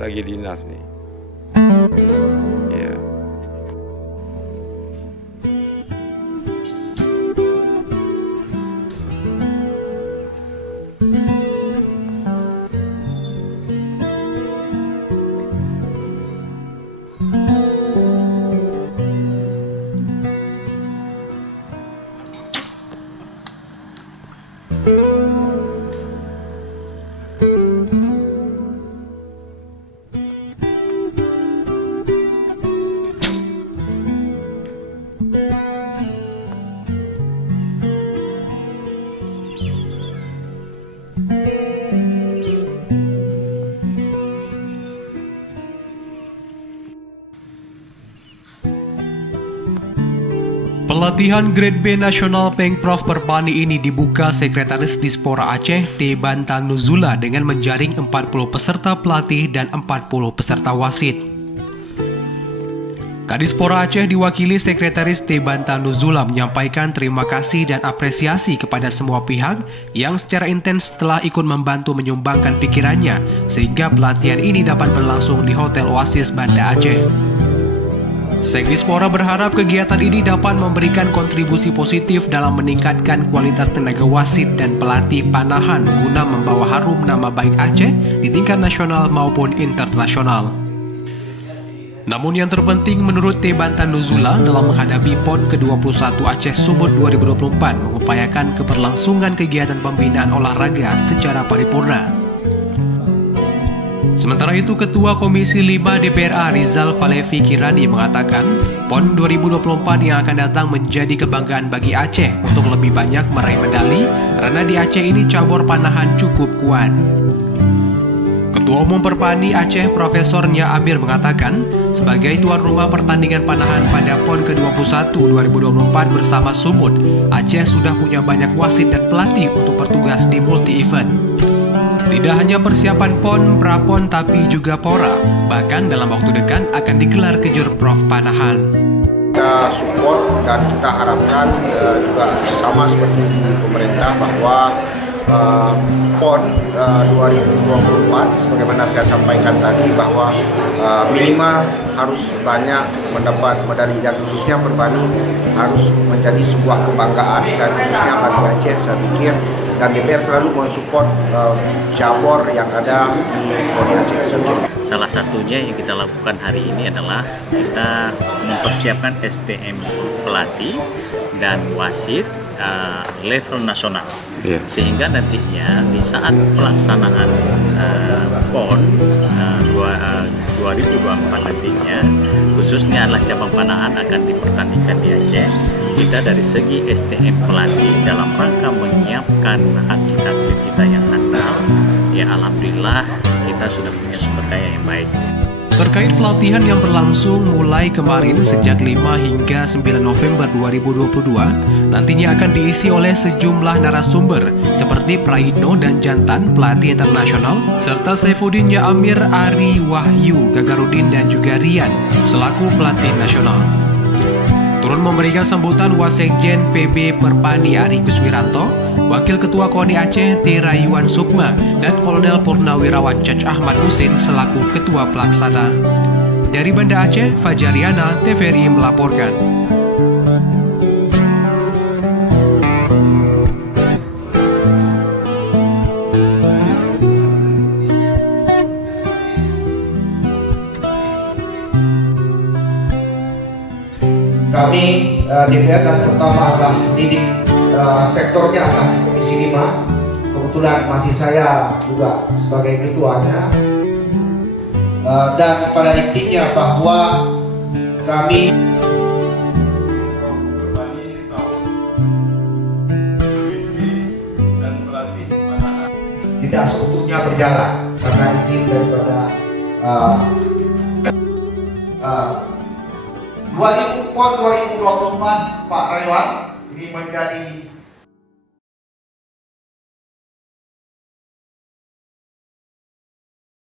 lagi dinas nih. Ya. Pelatihan Grade B Nasional Pengprov Perpani ini dibuka Sekretaris Dispora Aceh T. Bantang Nuzula dengan menjaring 40 peserta pelatih dan 40 peserta wasit. Kadispora Aceh diwakili Sekretaris T. Bantang Nuzula menyampaikan terima kasih dan apresiasi kepada semua pihak yang secara intens telah ikut membantu menyumbangkan pikirannya sehingga pelatihan ini dapat berlangsung di Hotel Oasis Banda Aceh. Sekdispora berharap kegiatan ini dapat memberikan kontribusi positif dalam meningkatkan kualitas tenaga wasit dan pelatih panahan guna membawa harum nama baik Aceh di tingkat nasional maupun internasional. Namun yang terpenting menurut T. Bantang Nuzula dalam menghadapi PON ke-21 Aceh Sumut 2024 mengupayakan keberlangsungan kegiatan pembinaan olahraga secara paripurna. Sementara itu, Ketua Komisi 5 DPRA Rizal Falevi Kirani mengatakan PON 2024 yang akan datang menjadi kebanggaan bagi Aceh untuk lebih banyak meraih medali karena di Aceh ini cabur panahan cukup kuat. Ketua Umum Perpani Aceh Profesor Nya Amir mengatakan sebagai tuan rumah pertandingan panahan pada PON ke-21 2024 bersama Sumut, Aceh sudah punya banyak wasit dan pelatih untuk bertugas di multi-event. Tidak hanya persiapan PON, Prapon, tapi juga Pora. Bahkan dalam waktu dekat akan digelar kejur Prof Panahan. Kita support dan kita harapkan juga sama seperti pemerintah bahwa PON 2024 sebagaimana saya sampaikan tadi bahwa minimal harus banyak mendapat medali dan khususnya Perpani harus menjadi sebuah kebanggaan dan khususnya bagi Aceh saya pikir dan DPR selalu mensupport cabur yang ada di KONI Aceh. Salah satunya yang kita lakukan hari ini adalah kita mempersiapkan SDM pelatih dan wasit level nasional. Sehingga nantinya di saat pelaksanaan PON 2024 nantinya khususnya adalah cabang panahan akan dipertandingkan di Aceh. Kita dari segi SDM pelatih dalam rangka menyiapkan atlet-atlet kita yang handal, ya alhamdulillah kita sudah punya sumber daya yang baik. Terkait pelatihan yang berlangsung mulai kemarin sejak 5 hingga 9 November 2022, nantinya akan diisi oleh sejumlah narasumber seperti Praitno dan Jantan pelatih internasional, serta Saifuddin Nya Amir, Ari, Wahyu, Gagarudin dan juga Rian selaku pelatih nasional. Turun memberikan sambutan Wasekjen PB Perpani Ari Kuswiranto, Wakil Ketua KONI Aceh T. Rayuan Sukma, dan Kolonel Purnawirawan Caj Ahmad Husin selaku Ketua Pelaksana. Dari Banda Aceh, Fajariana, TVRI melaporkan. Kami DPR dan terutama adalah didik sektornya adalah Komisi 5. Kebetulan masih saya juga sebagai ketuanya. Dan pada intinya bahwa kami tidak seutuhnya berjalan karena izin daripada 2024 Pak Rayuan ini menjadi